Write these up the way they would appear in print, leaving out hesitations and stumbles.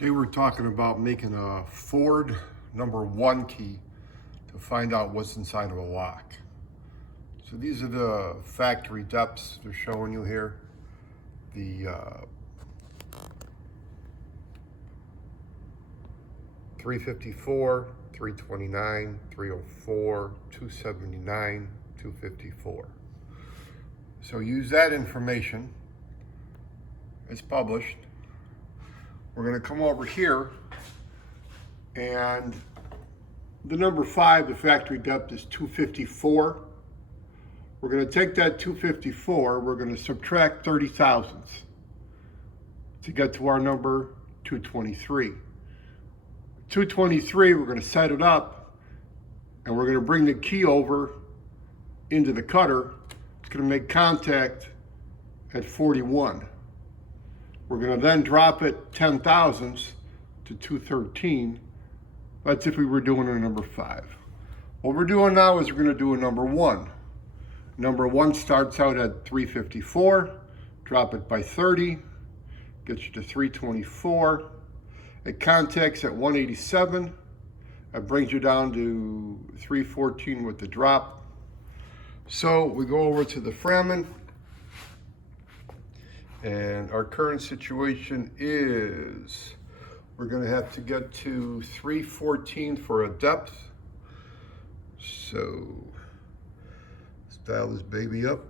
Today we're talking about making a Ford #1 key to find out what's inside of a lock. So these are the factory depths they're showing you here. The 354, 329, 304, 279, 254. So use that information. It's published. We're going to come over here, and the number 5, the factory depth, is 254. We're going to take that 254, we're going to subtract 30 thousandths to get to our number 223. 223, we're going to set it up, and we're going to bring the key over into the cutter. It's going to make contact at 41. We're going to then drop it 10 thousandths to 213. That's if we were doing a number 5. What we're doing now is we're going to do a number 1. Number 1 starts out at 354, drop it by 30, gets you to 324. It contacts at 187. That brings you down to 314 with the drop. So we go over to the Framon. And our current situation is we're going to have to get to 314 for a depth. So let's dial this baby up.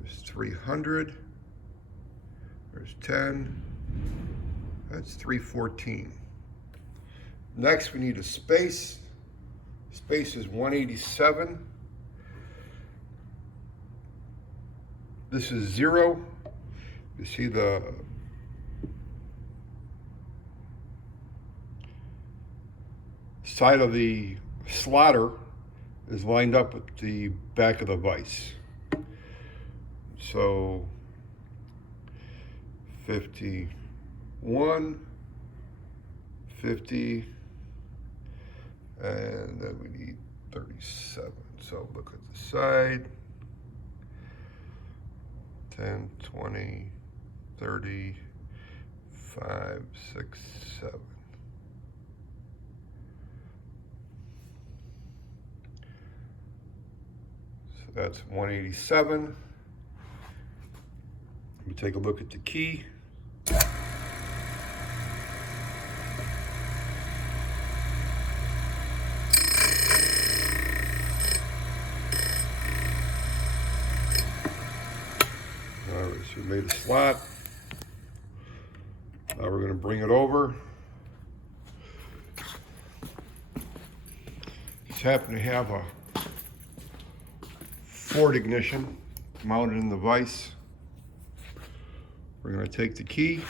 There's 300. There's 10. That's 314. Next, we need a space. Space is 187. This is 0. You see the side of the slaughter is lined up with the back of the vise. So 51, 50, and then we need 37. So look at the side. 10, 20, 30, 5, 6, 7. So that's 187. Let me take a look at the key. Alright, so we made a slot. Now we're going to bring it over. Just happen to have a Ford ignition mounted in the vise. We're going to take the key.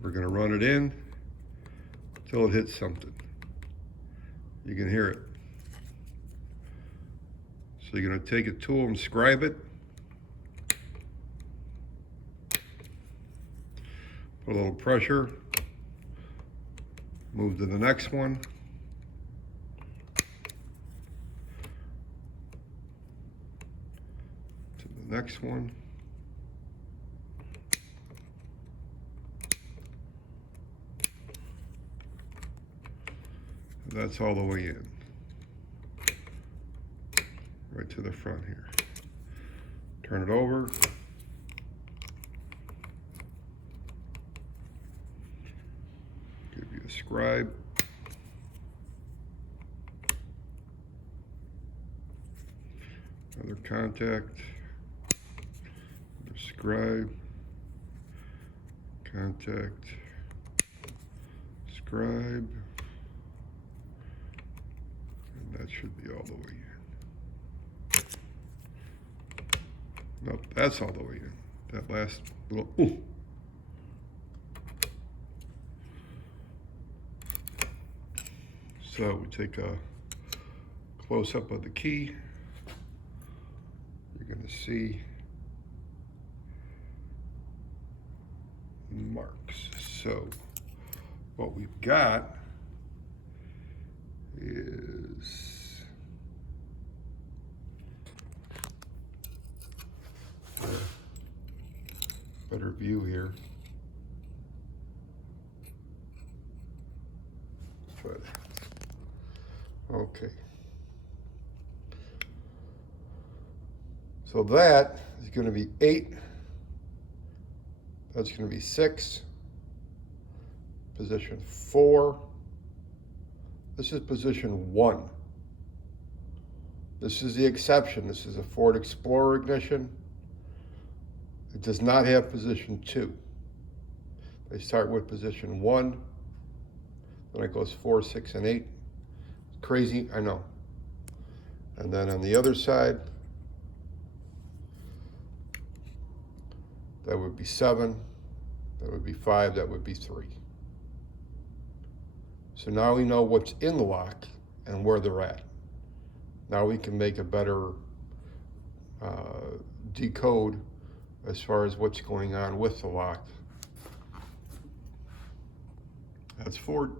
We're going to run it in until it hits something. You can hear it. So you're going to take a tool and scribe it. Put a little pressure. Move to the next one. To the next one. And that's all the way in. Right to the front here. Turn it over. Give you a scribe. Another contact. Another scribe. Contact. Scribe. And that should be all the way in. Nope, that's all the way in. That last little, ooh. So we take a close-up of the key. You're gonna see marks. So what we've got is better view here. But, okay. So that is going to be 8. That's going to be 6. Position 4. This is position 1. This is the exception. This is a Ford Explorer ignition. It does not have position 2. They start with position 1. Then it goes 4, 6, and 8. Crazy, I know. And then on the other side, that would be 7. That would be 5. That would be 3. So now we know what's in the lock and where they're at. Now we can make a better decode as far as what's going on with the lock. That's Ford.